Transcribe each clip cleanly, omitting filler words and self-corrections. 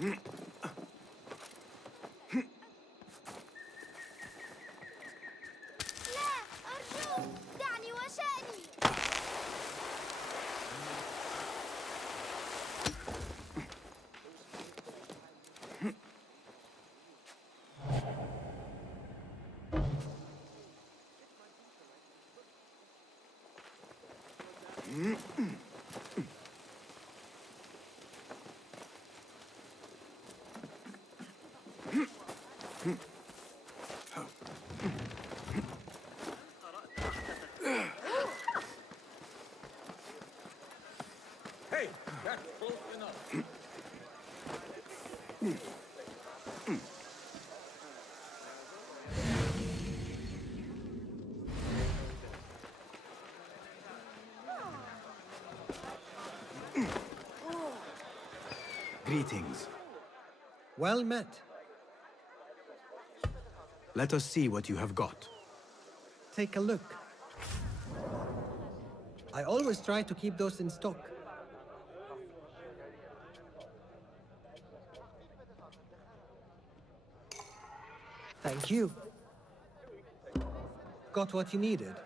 لا أرجوك دعني وشأني. Hey, that's close enough. Greetings. Well met. Let us see what you have got. Take a look. I always try to keep those in stock. Thank you. Got what you needed?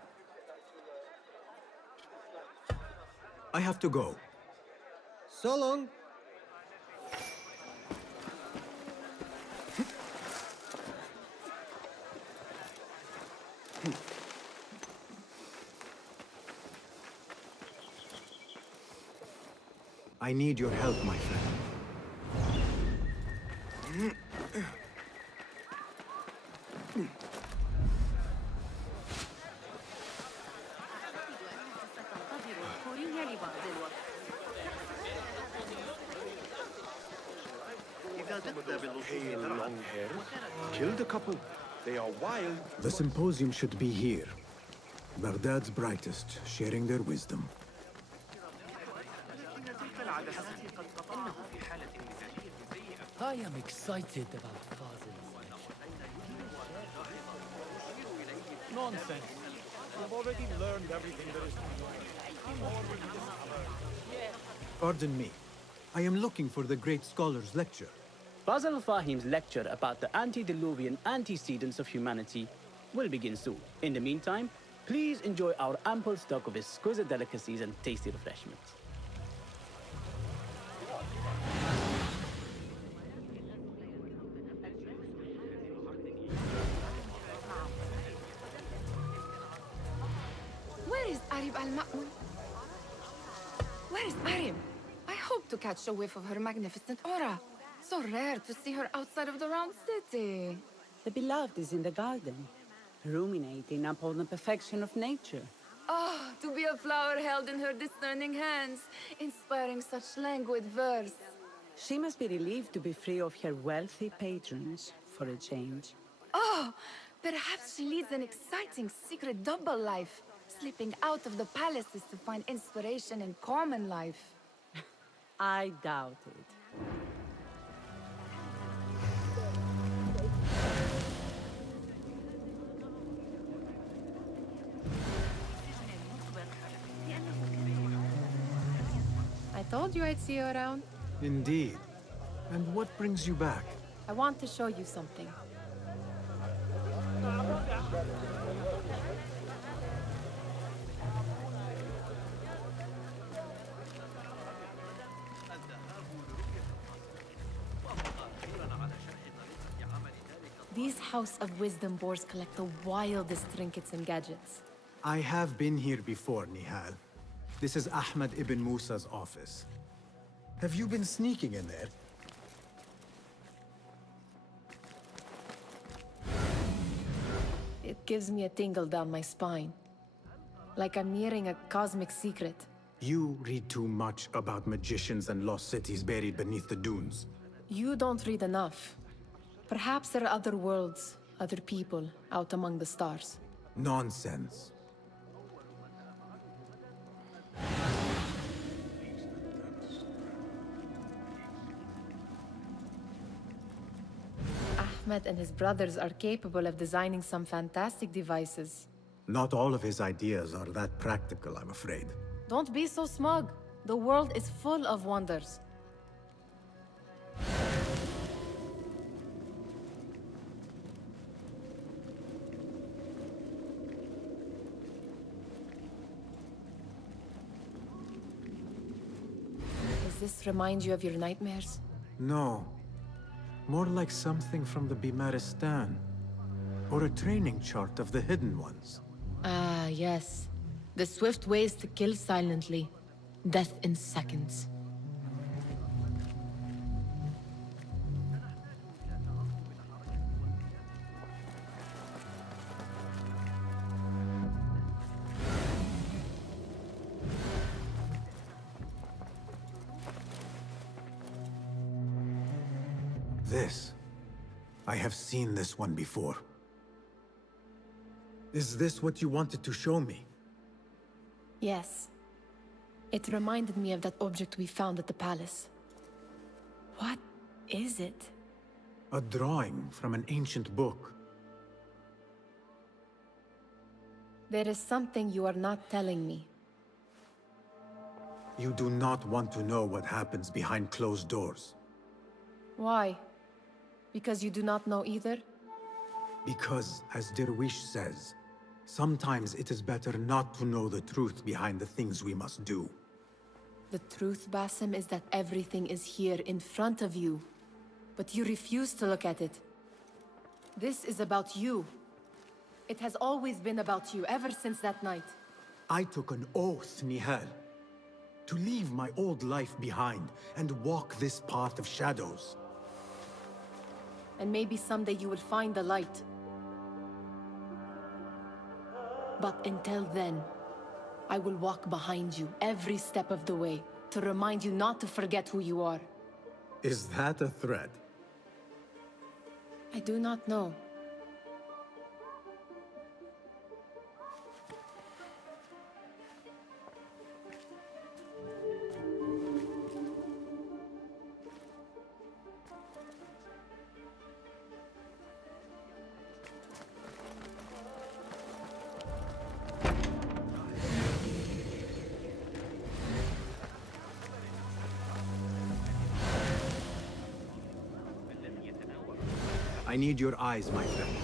I have to go. So long. I need your help, my friend. Pale long hair. Killed a couple. They are wild. The symposium should be here. Baghdad's brightest, sharing their wisdom. I am excited about BASIM. Nonsense. I've already learned everything there is to learn. Pardon me. I am looking for the great scholar's lecture. Basil Fahim's lecture about the antediluvian antecedents of humanity will begin soon. In the meantime, please enjoy our ample stock of exquisite delicacies and tasty refreshments. Where is Arib al-Ma'mun? Where is Arib? I hope to catch a whiff of her magnificent aura. So rare to see her outside of the round city. The beloved is in the garden, ruminating upon the perfection of nature. Oh, to be a flower held in her discerning hands, inspiring such languid verse. She must be relieved to be free of her wealthy patrons, for a change. Oh, perhaps she leads an exciting secret double life, slipping out of the palaces to find inspiration in common life. I doubt it. I told you I'd see you around. Indeed. And what brings you back? I want to show you something. These House of Wisdom boars collect the wildest trinkets and gadgets. I have been here before, Nihal. This is Ahmed ibn Musa's office. Have you been sneaking in there? It gives me a tingle down my spine. Like I'm nearing a cosmic secret. You read too much about magicians and lost cities buried beneath the dunes. You don't read enough. Perhaps there are other worlds, other people, out among the stars. Nonsense. Ahmed and his brothers are capable of designing some fantastic devices. Not all of his ideas are that practical, I'm afraid. Don't be so smug. The world is full of wonders. this remind you of your nightmares? No. More like something from the Bimaristan. Or a training chart of the Hidden Ones. Ah, yes. The swift ways to kill silently. Death in seconds. This. I have seen this one before. Is this what you wanted to show me? Yes. It reminded me of that object we found at the palace. What is it? A drawing from an ancient book. There is something you are not telling me. You do not want to know what happens behind closed doors. Why? Because you do not know either? Because, as Derwish says, sometimes it is better not to know the truth behind the things we must do. The truth, Basim, is that everything is here in front of you. But you refuse to look at it. This is about you. It has always been about you, ever since that night. I took an oath, Nihal, to leave my old life behind and walk this path of shadows. And maybe someday you will find the light. But until then, I will walk behind you every step of the way to remind you not to forget who you are. Is that a threat? I do not know. I need your eyes, my friend.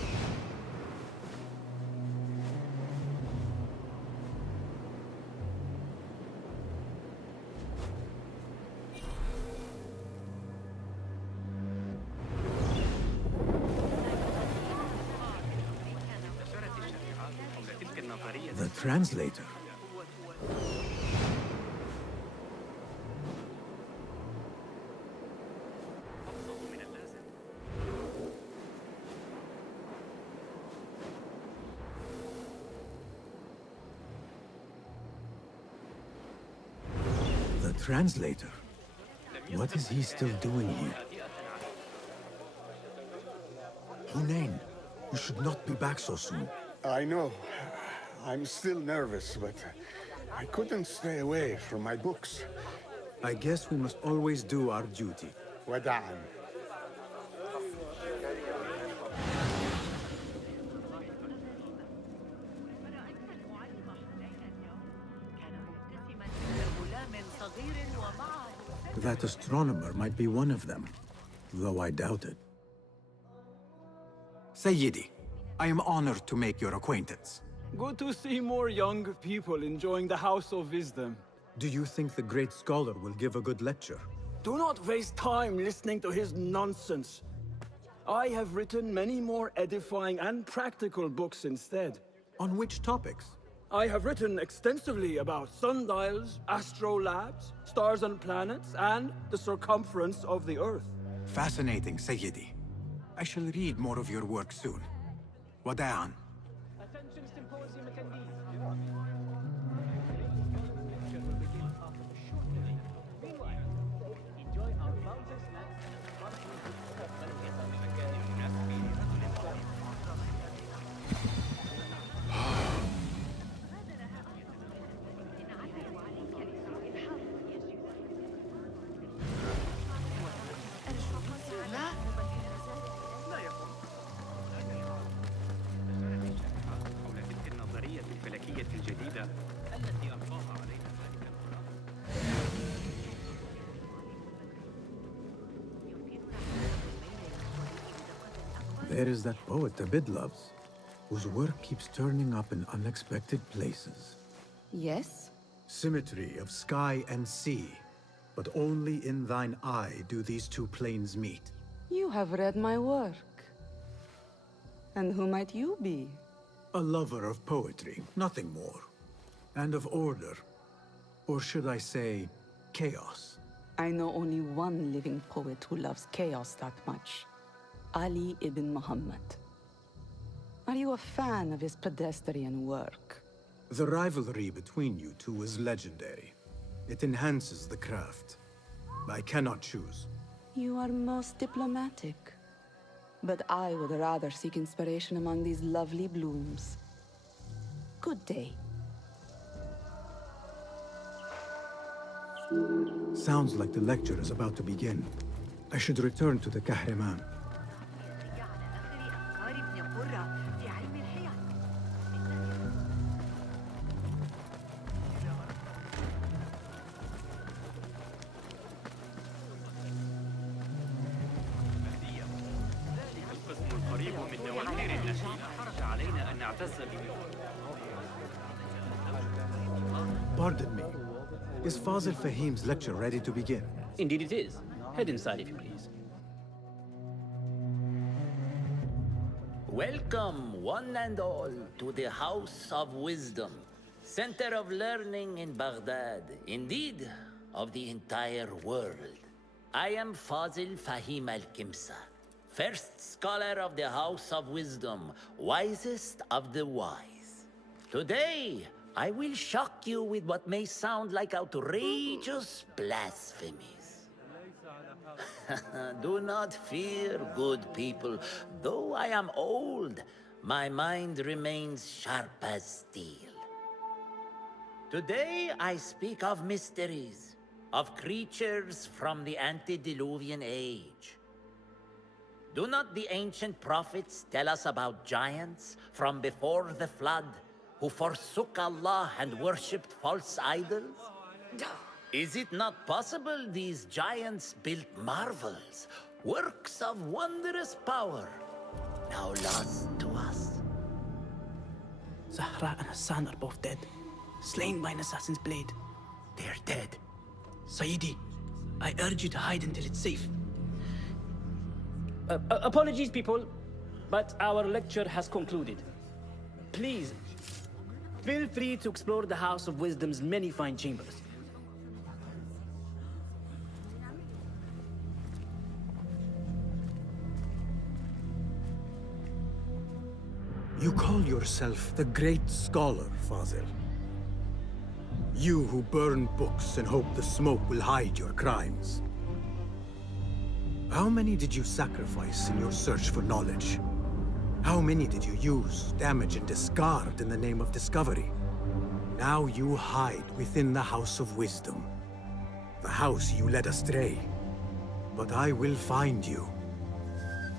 The translator. Translator? What is he still doing here? Hunain, you should not be back so soon. I know. I'm still nervous, but I couldn't stay away from my books. I guess we must always do our duty. Wada'an. That astronomer might be one of them, though I doubt it. Sayyidi, I am honored to make your acquaintance. Good to see more young people enjoying the House of Wisdom. Do you think the great scholar will give a good lecture? Do not waste time listening to his nonsense. I have written many more edifying and practical books instead. On which topics? I have written extensively about sundials, astrolabes, stars and planets, and the circumference of the Earth. Fascinating, Sayyidi. I shall read more of your work soon. Wada'an. Attention symposium attendees. Meanwhile, enjoy our bounty snacks There is that poet Abid loves, whose work keeps turning up in unexpected places. Yes? Symmetry of sky and sea. but only in thine eye do these two planes meet. You have read my work. And who might you be? A lover of poetry, nothing more. And of order. Or should I say, chaos. I know only one living poet who loves chaos that much. Ali ibn Muhammad. Are you a fan of his pedestrian work? The rivalry between you two is legendary. It enhances the craft. I cannot choose. You are most diplomatic. But I would rather seek inspiration among these lovely blooms. Good day. Sounds like the lecture is about to begin. I should return to the Kahraman. Pardon me. Is Fazil Fahim's lecture ready to begin? Indeed it is. Head inside if you please. Welcome, one and all, to the House of Wisdom, center of learning in Baghdad, indeed, of the entire world. I am Fazil Fahim al-Kimsa, first scholar of the House of Wisdom, wisest of the wise. Today, I will shock you with what may sound like outrageous blasphemies. Do not fear, good people. Though I am old, my mind remains sharp as steel. Today I speak of mysteries, of creatures from the antediluvian age. Do not the ancient prophets tell us about giants from before the flood who forsook Allah and worshipped false idols? Is it not possible these giants built marvels, works of wondrous power, now lost to us? Zahra and Hassan are both dead, slain by an assassin's blade. They're dead. Sayyidi, I urge you to hide until it's safe. Apologies, people, but our lecture has concluded. Please, feel free to explore the House of Wisdom's many fine chambers. You call yourself the great scholar, Fazil. You who burn books and hope the smoke will hide your crimes. How many did you sacrifice in your search for knowledge? How many did you use, damage, and discard in the name of discovery? Now you hide within the House of Wisdom. The house you led astray. But I will find you.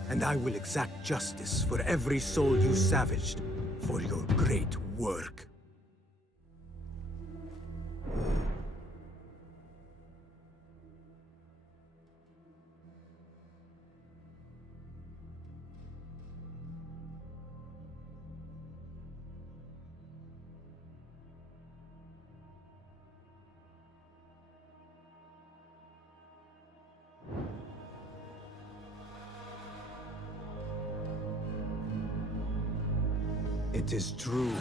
And I will exact justice for every soul you savaged for your great work. It is true.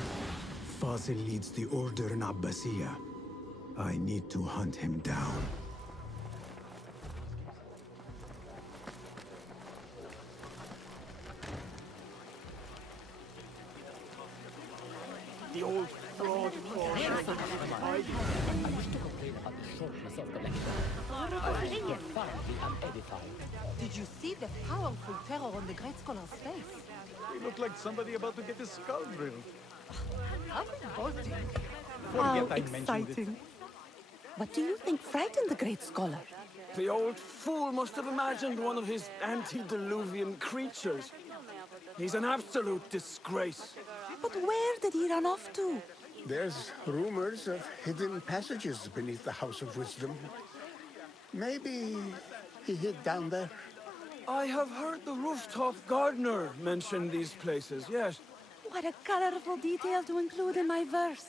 Fazil leads the order in Abbasiyah. I need to hunt him down. The old fraud. I wish to complain about the shortness of the lecture. I profoundly am edified. Did you see the powerful terror on the great scholar's face? He looked like somebody about to get his skull drilled. How revolting. How Forget I mentioned it. exciting. What do you think frightened the great scholar? The old fool must have imagined one of his antediluvian creatures. He's an absolute disgrace. But where did he run off to? There's rumors of hidden passages beneath the House of Wisdom. Maybe he hid down there. I have heard the rooftop gardener mention these places, yes. What a colorful detail to include in my verse.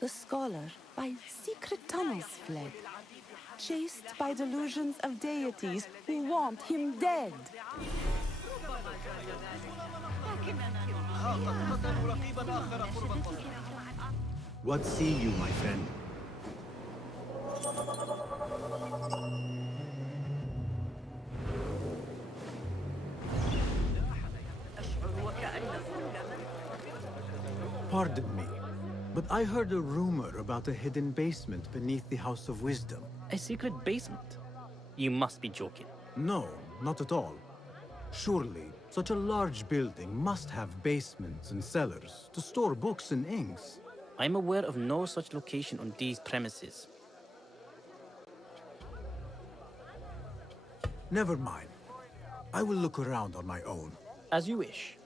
The scholar by secret tunnels fled. chased by delusions of deities who want him dead. What see you, my friend? Pardon me, but I heard a rumor about a hidden basement beneath the House of Wisdom. A secret basement? You must be joking. No, not at all. Surely, such a large building must have basements and cellars to store books and inks. I'm aware of no such location on these premises. Never mind. I will look around on my own. As you wish.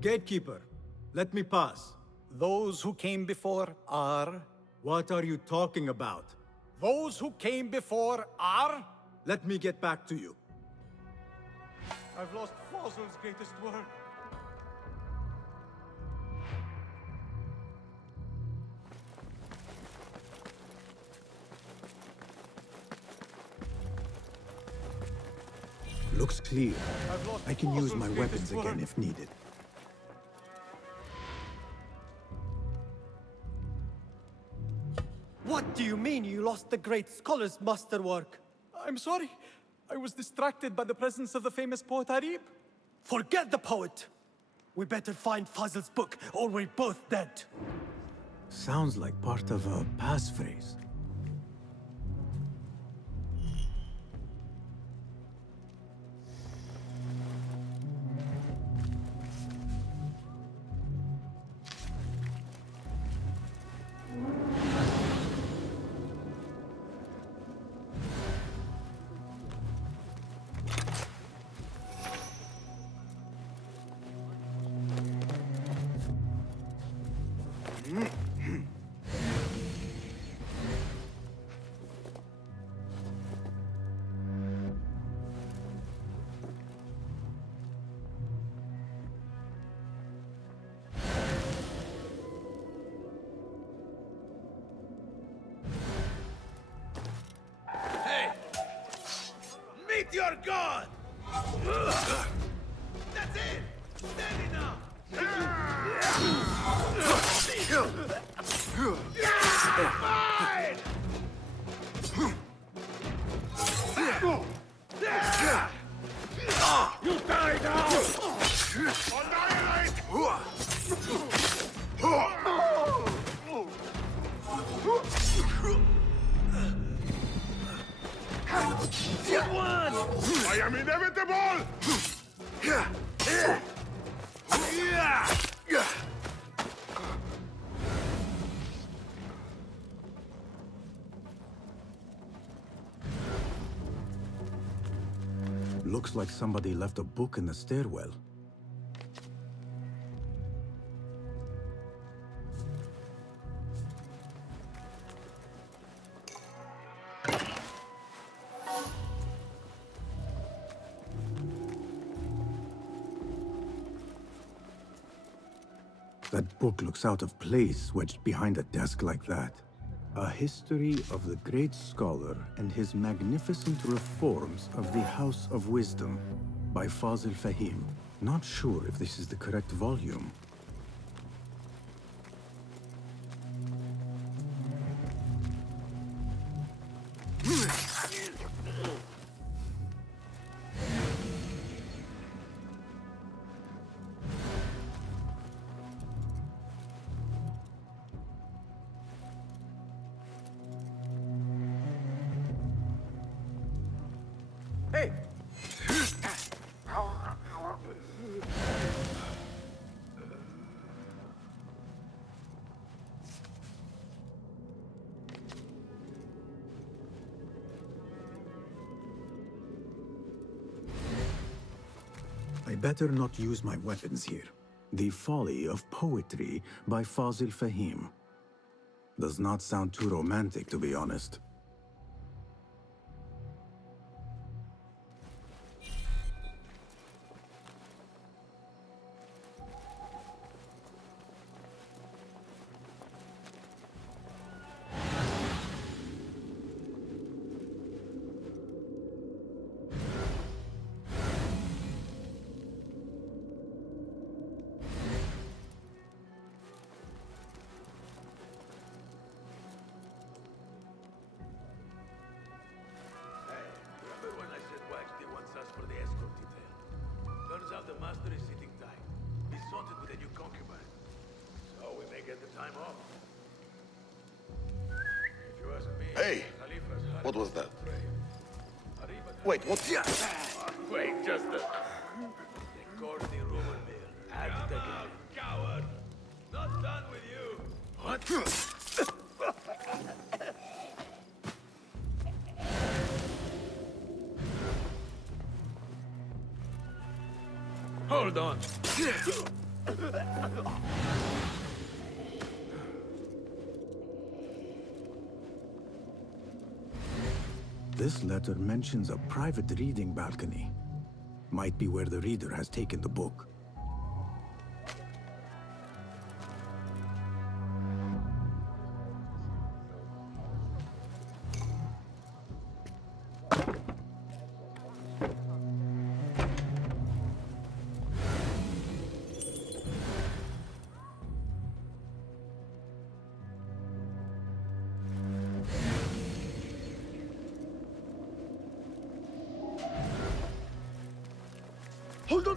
Gatekeeper, let me pass. Those who came before are... What are you talking about? Those who came before are... Let me get back to you. I've lost Fossil's greatest work. Looks clear. I can use my Fossil's weapons greatest work. again if needed. What do you mean you lost the great scholar's masterwork? I'm sorry. I was distracted by the presence of the famous poet Arib. Forget the poet! We better find Fazl's book, or we're both dead. Sounds like part of a passphrase. Meet your god! That's it! Steady now! Fine! You die now! Annihilate! One! I am inevitable! Looks like somebody left a book in the stairwell. That book looks out of place, wedged behind a desk like that. A history of the great scholar and his magnificent reforms of the House of Wisdom by Fazil Fahim. Not sure if this is the correct volume. Hey! I better not use my weapons here. The Folly of Poetry by Fazil Fahim. Does not sound too romantic, to be honest. Hey, what was that? Wait, what's... Wait, just a... Coward! Not done with you! What? Hold on. This letter mentions a private reading balcony. Might be where the reader has taken the book. Hold on!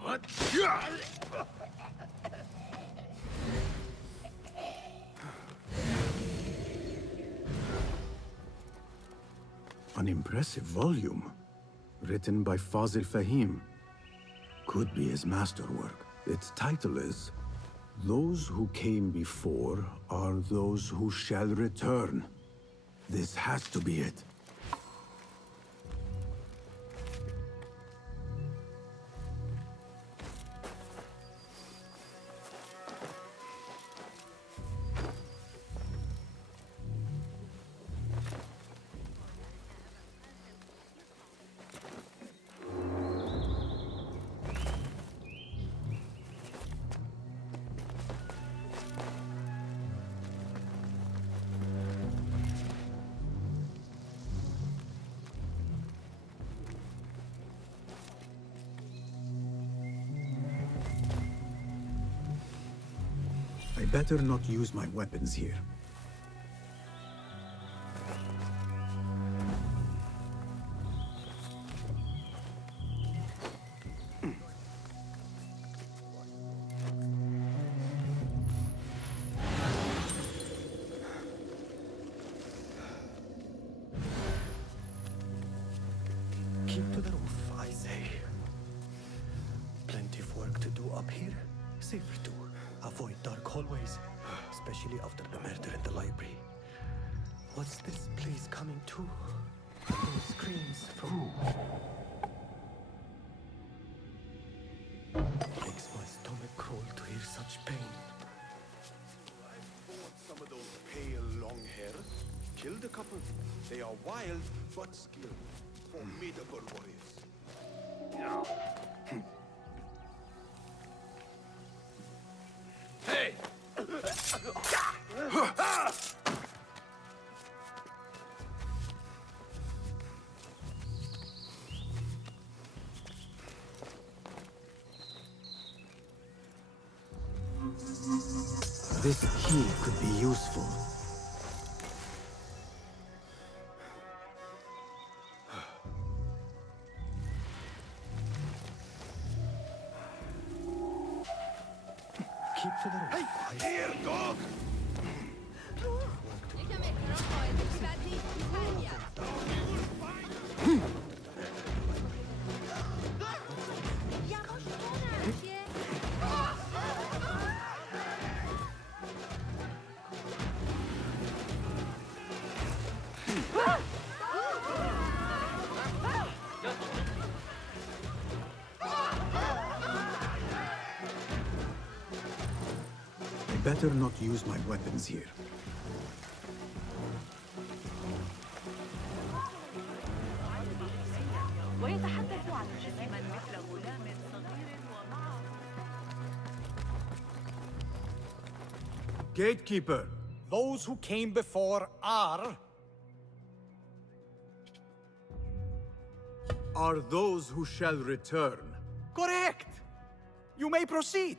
What? An impressive volume. Written by Fazil Fahim. Could be his masterwork. Its title is... Those who came before are those who shall return. This has to be it. I better not use my weapons here. Keep to the roof, I say. up here, safer too. Avoid dark hallways, especially after the murder in the library. What's this place coming to? Those screams from... Makes my stomach crawl to hear such pain. I fought some of those pale long-hairs. Killed a couple. They are wild, but skilled. Formidable warriors. Hey! This key could be useful. Keep to the right. Hey, here, dog! Better not use my weapons here. ويتحدث عن جسما مثل غلام صغير ومعه Gatekeeper, those who came before are those who shall return. correct. You may proceed.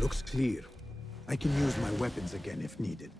Looks clear. I can use my weapons again if needed.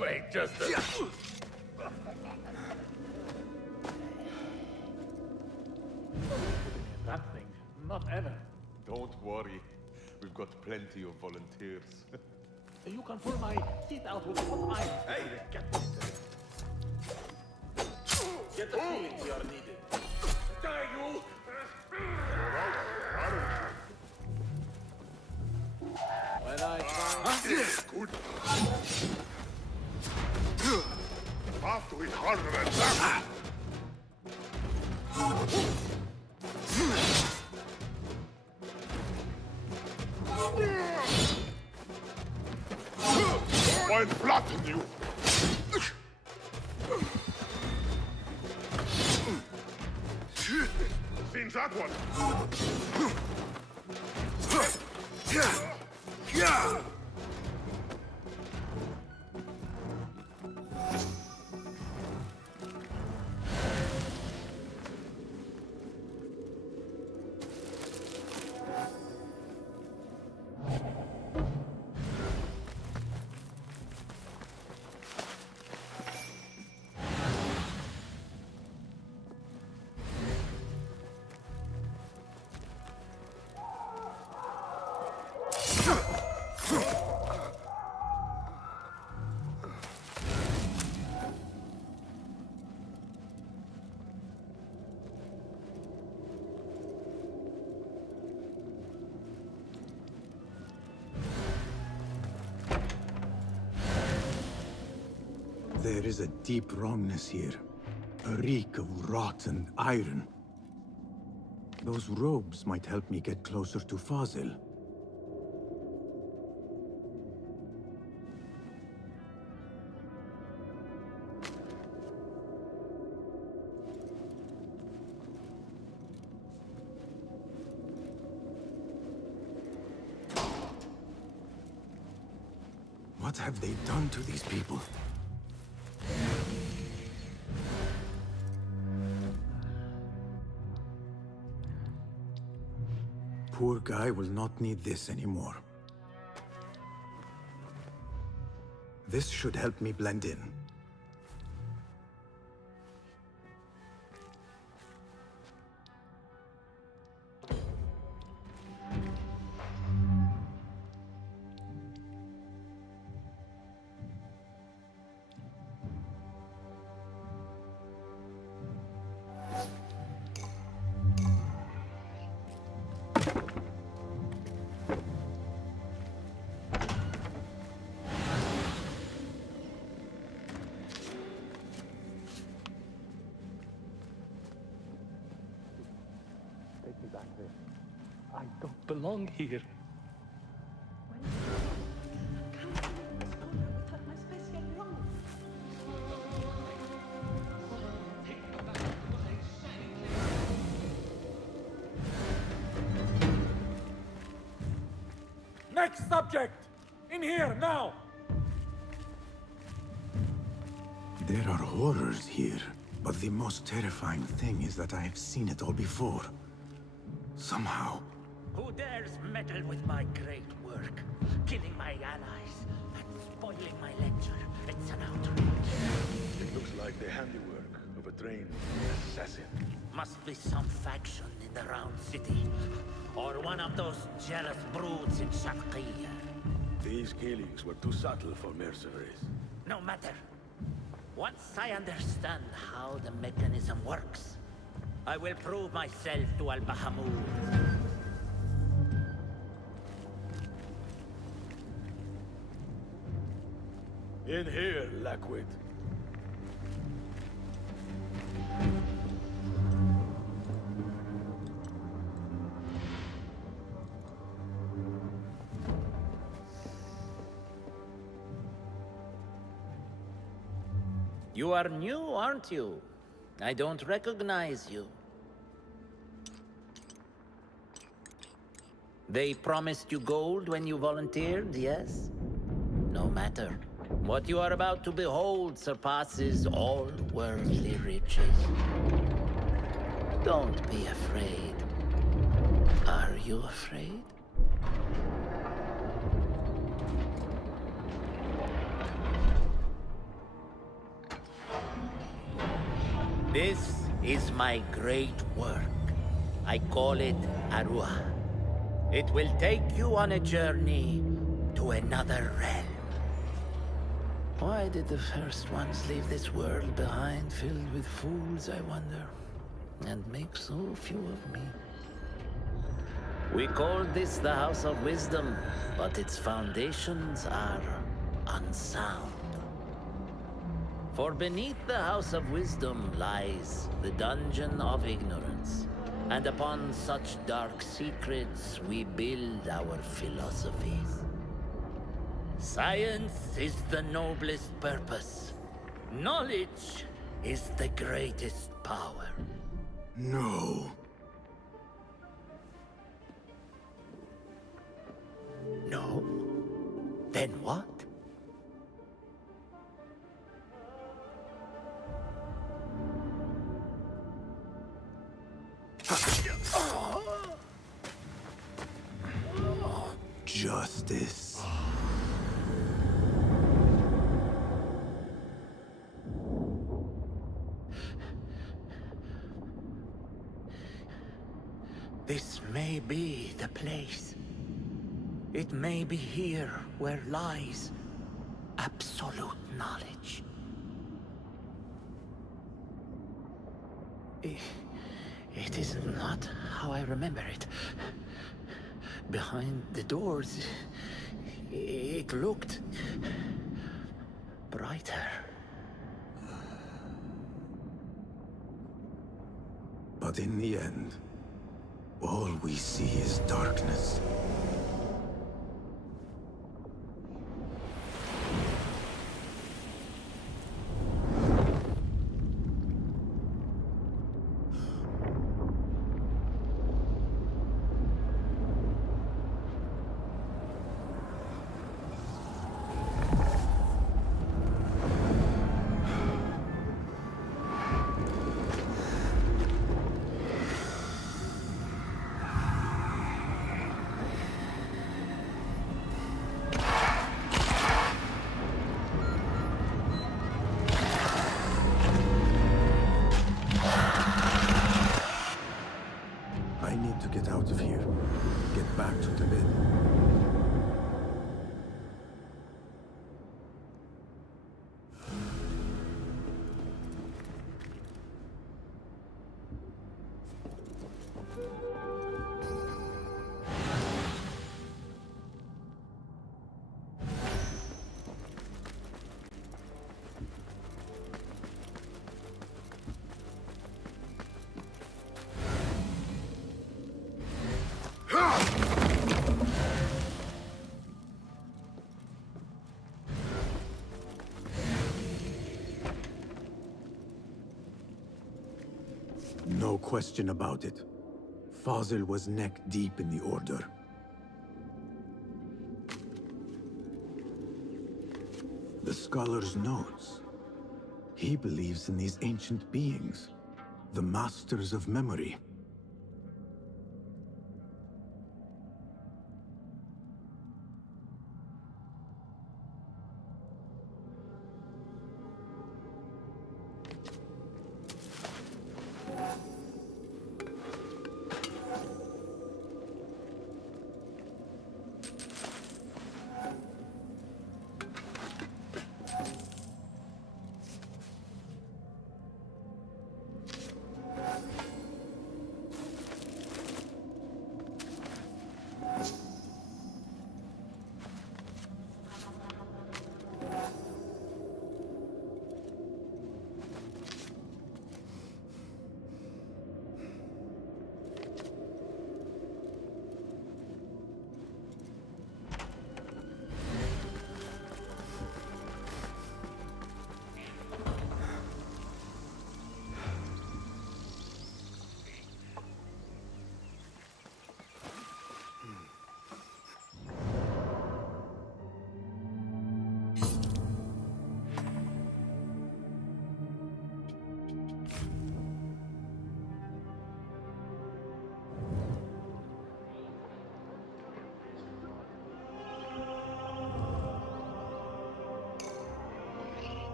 Wait just a... That thing. Not ever. Don't worry. We've got plenty of volunteers. You can pull my teeth out with hot iron. Hey! Get me there. Get the feeling we are needed. Die, you! When I find... Good. After we harder than that. I'll flatten you. Seen that one? There is a deep wrongness here. A reek of rot and iron. Those robes might help me get closer to Fazil. What have they done to these people? Poor guy will not need this anymore. This should help me blend in. Take me back there. I don't belong here. Next subject! In here, now! There are horrors here, but the most terrifying thing is that I have seen it all before. Somehow. Who dares meddle with my great work? Killing my allies and spoiling my lecture. It's an outrage. It looks like the handiwork of a trained assassin. Must be some faction in the Round City. Or one of those jealous broods in Sharqiyya. These killings were too subtle for mercenaries. No matter. Once I understand how the mechanism works, I will prove myself to Al-Bahamud. In here, Lackwit. You are new, aren't you? I don't recognize you. They promised you gold when you volunteered, yes? No matter. What you are about to behold surpasses all worldly riches. Don't be afraid. Are you afraid? This is my great work. I call it Arua. It will take you on a journey to another realm. Why did the first ones leave this world behind filled with fools, I wonder, and make so few of me? We called this the House of Wisdom, but its foundations are unsound. For beneath the House of Wisdom lies the Dungeon of Ignorance, and upon such dark secrets we build our philosophies. Science is the noblest purpose. Knowledge is the greatest power. No. No? Then what? Justice. This may be the place. It may be here where lies absolute knowledge. It is not how I remember it. Behind the doors, it looked brighter. But in the end, all we see is darkness. I need to get out of here. Get back to the bed. No question about it. Fazil was neck deep in the Order. The scholar's notes. He believes in these ancient beings, the masters of memory.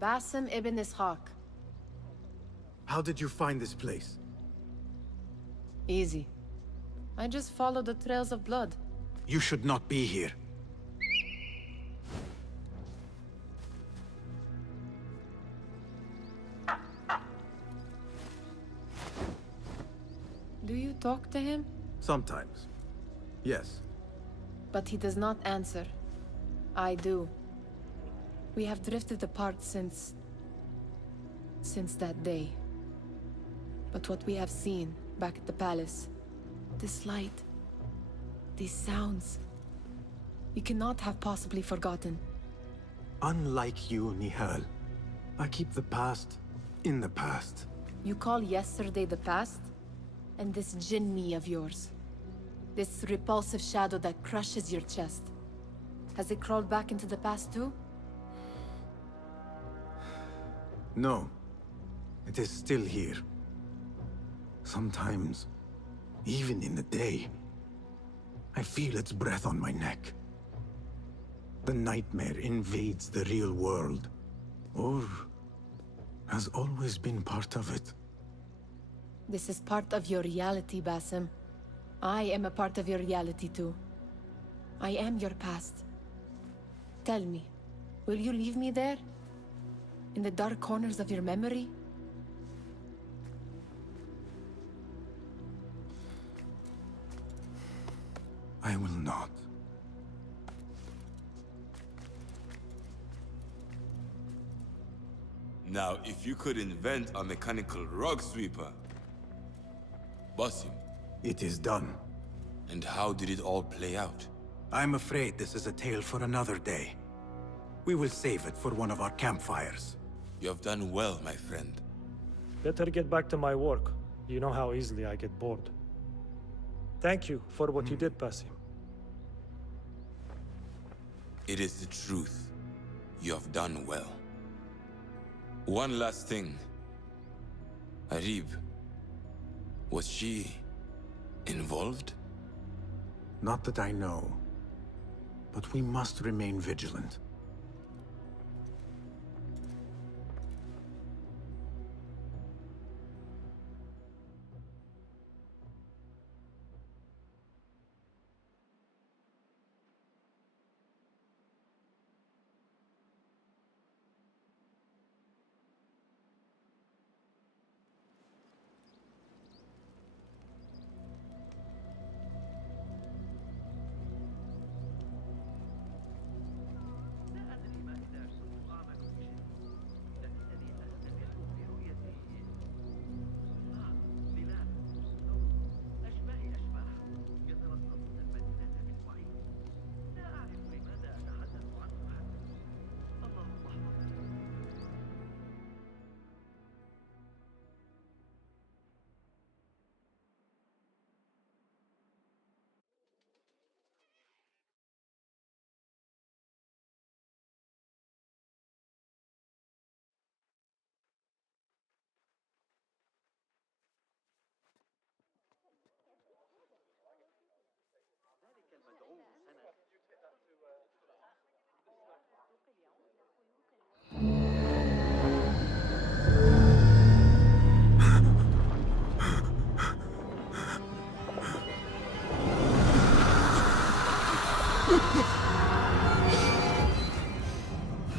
Basim ibn Ishaq. How did you find this place? Easy. I just followed the trails of blood. You should not be here. Do you talk to him? Sometimes. Yes. But he does not answer. I do. We have drifted apart since that day. But what we have seen back at the palace, this light, these sounds, we cannot have possibly forgotten. Unlike you, Nihal, I keep the past in the past. You call yesterday the past? And this jinni of yours, this repulsive shadow that crushes your chest, has it crawled back into the past too? No. It is still here. Sometimes, even in the day, I feel its breath on my neck. The nightmare invades the real world, or has always been part of it. This is part of your reality, Basim. I am a part of your reality too. I am your past. Tell me, will you leave me there? In the dark corners of your memory? I will not. Now, if you could invent a mechanical rug sweeper... Basim. It is done. And how did it all play out? I'm afraid this is a tale for another day. We will save it for one of our campfires. You have done well, my friend. Better get back to my work. You know how easily I get bored. Thank you for what you did, Basim. It is the truth. You have done well. One last thing. Arib. Was she... involved? Not that I know. But we must remain vigilant.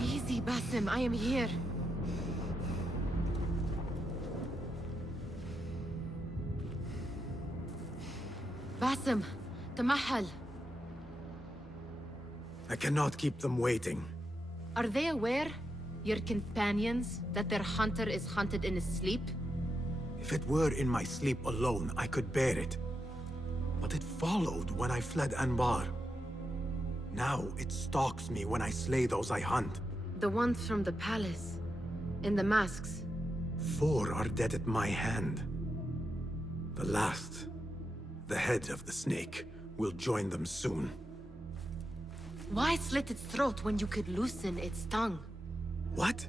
Easy, Basim, I am here. Basim, Tamahal. I cannot keep them waiting. Are they aware, your companions, that their hunter is hunted in his sleep? If it were in my sleep alone, I could bear it. But it followed when I fled Anbar. Now it stalks me when I slay those I hunt. The ones from the palace, in the masks. 4 are dead at my hand. The last, the head of the snake, will join them soon. Why slit its throat when you could loosen its tongue? What?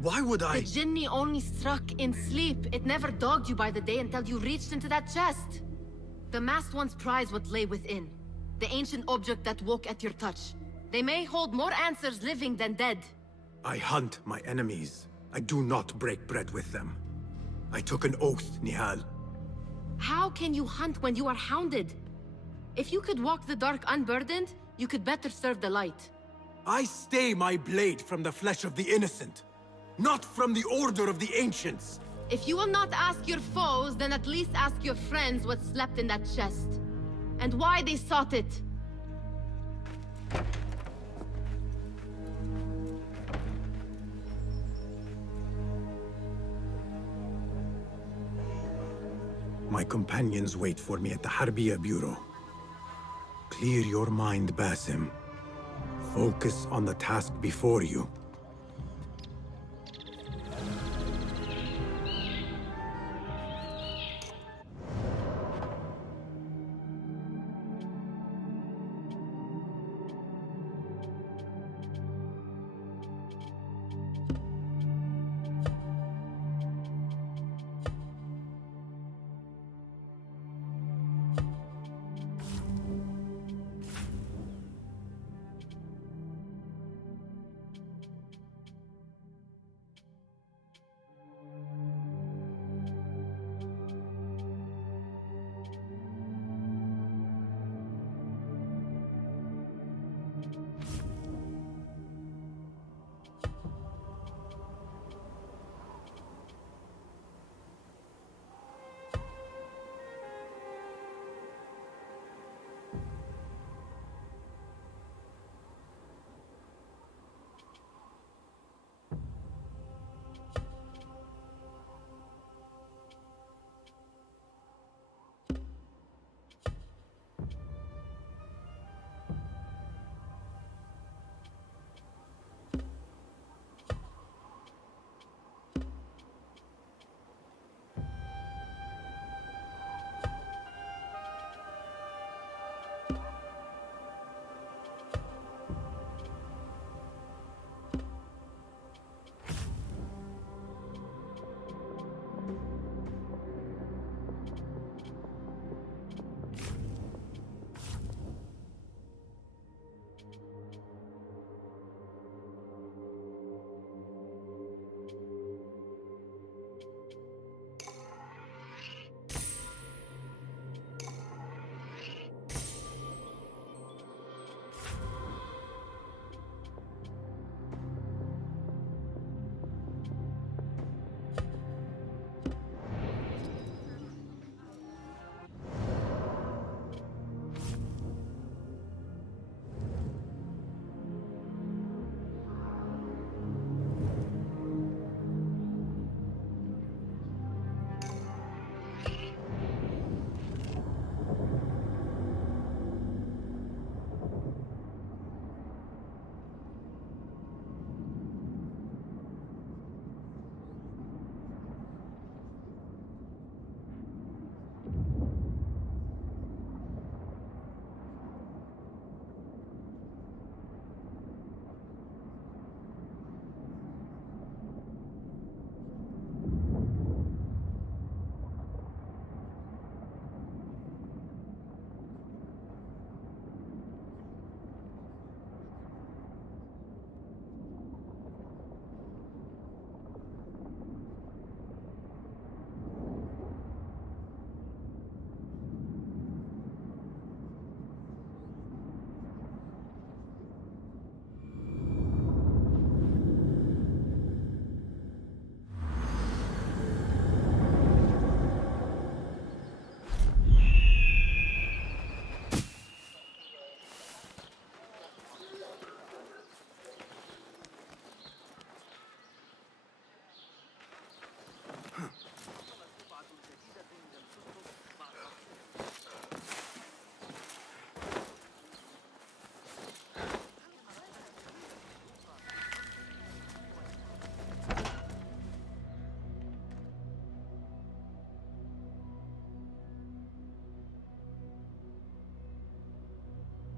Why would I? The Jinni only struck in sleep. It never dogged you by the day until you reached into that chest. The masked ones prize what lay within. The ancient object that woke at your touch. They may hold more answers living than dead. I hunt my enemies. I do not break bread with them. I took an oath, Nihal. How can you hunt when you are hounded? If you could walk the dark unburdened, you could better serve the light. I stay my blade from the flesh of the innocent, not from the order of the ancients. If you will not ask your foes, then at least ask your friends what slept in that chest. And why they sought it. My companions wait for me at the Harbiya Bureau. Clear your mind, Basim. Focus on the task before you.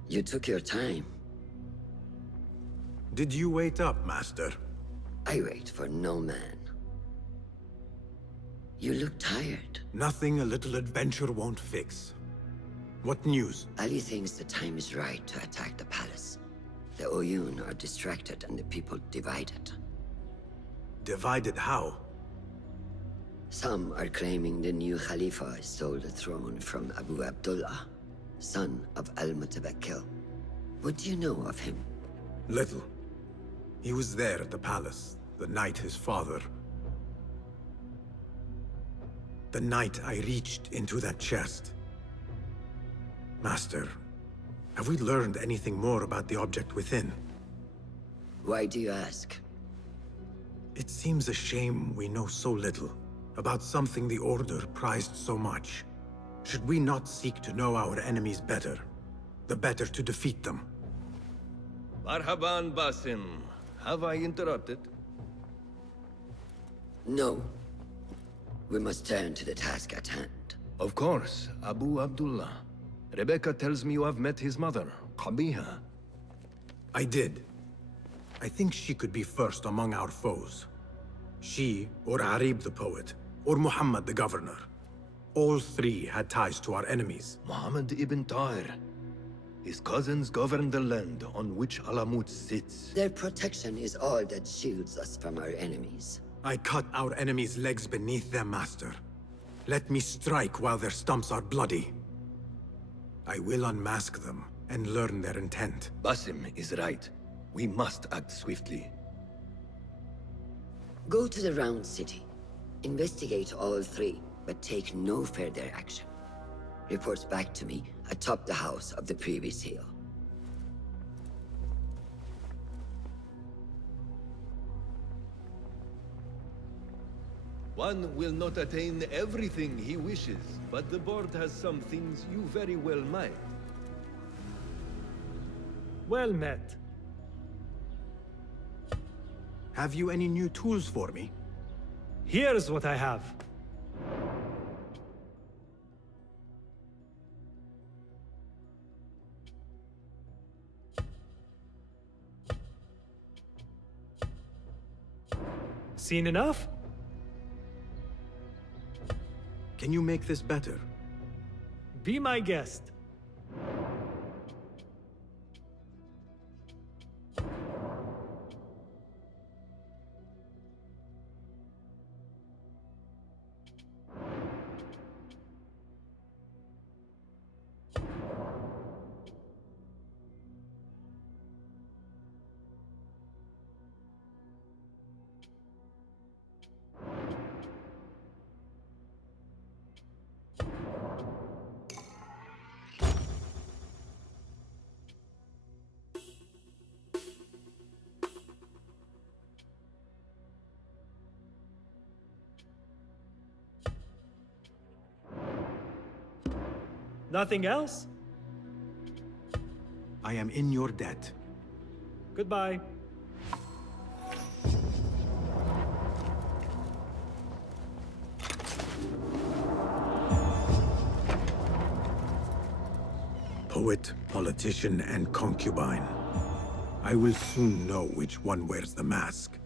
You took your time. Did you wait up, Master? I wait for no man. You look tired. Nothing a little adventure won't fix. What news? Ali thinks the time is right to attack the palace. The Oyun are distracted and the people divided. Divided how? Some are claiming the new Khalifa stole the throne from Abu Abdullah, son of Al-Mutabakkil. What do you know of him? Little. He was there at the palace, the night his father... The night I reached into that chest. Master, have we learned anything more about the object within? Why do you ask? It seems a shame we know so little about something the Order prized so much. Should we not seek to know our enemies better, the better to defeat them? Marhaban, Basim. Have I interrupted? No. We must turn to the task at hand. Of course, Abu Abdullah. Rebecca tells me you have met his mother, Qabiha. I did. I think she could be first among our foes. She, or Arib the poet, or Muhammad the governor. All three had ties to our enemies. Muhammad ibn Tahir. His cousins govern the land on which Alamut sits. Their protection is all that shields us from our enemies. I cut our enemies' legs beneath them, Master. Let me strike while their stumps are bloody. I will unmask them and learn their intent. Basim is right. We must act swiftly. Go to the Round City. Investigate all three, but take no further action. Reports back to me atop the house of the previous hill. One will not attain everything he wishes, but the board has some things you very well might. Well met. Have you any new tools for me? Here's what I have. Seen enough? Can you make this better? Be my guest. Nothing else? I am in your debt. Goodbye. Poet, politician, and concubine. I will soon know which one wears the mask.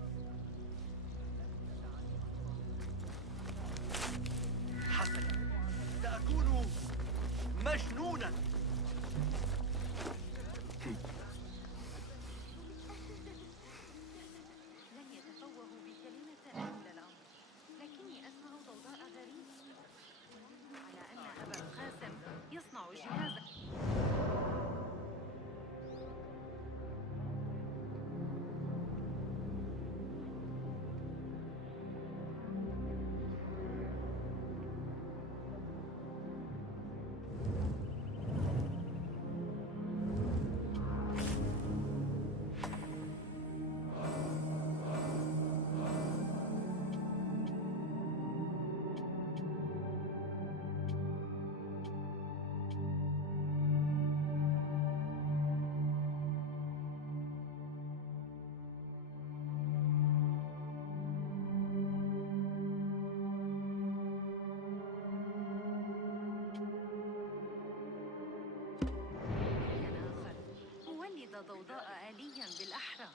مجنونا لن يتفوه بكلمة طول العمر، لكني أسمع ضوضاء غريبة على أن أبا القاسم يصنع جهازا. ضوضاء آليا بالأحرى.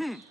Hmm.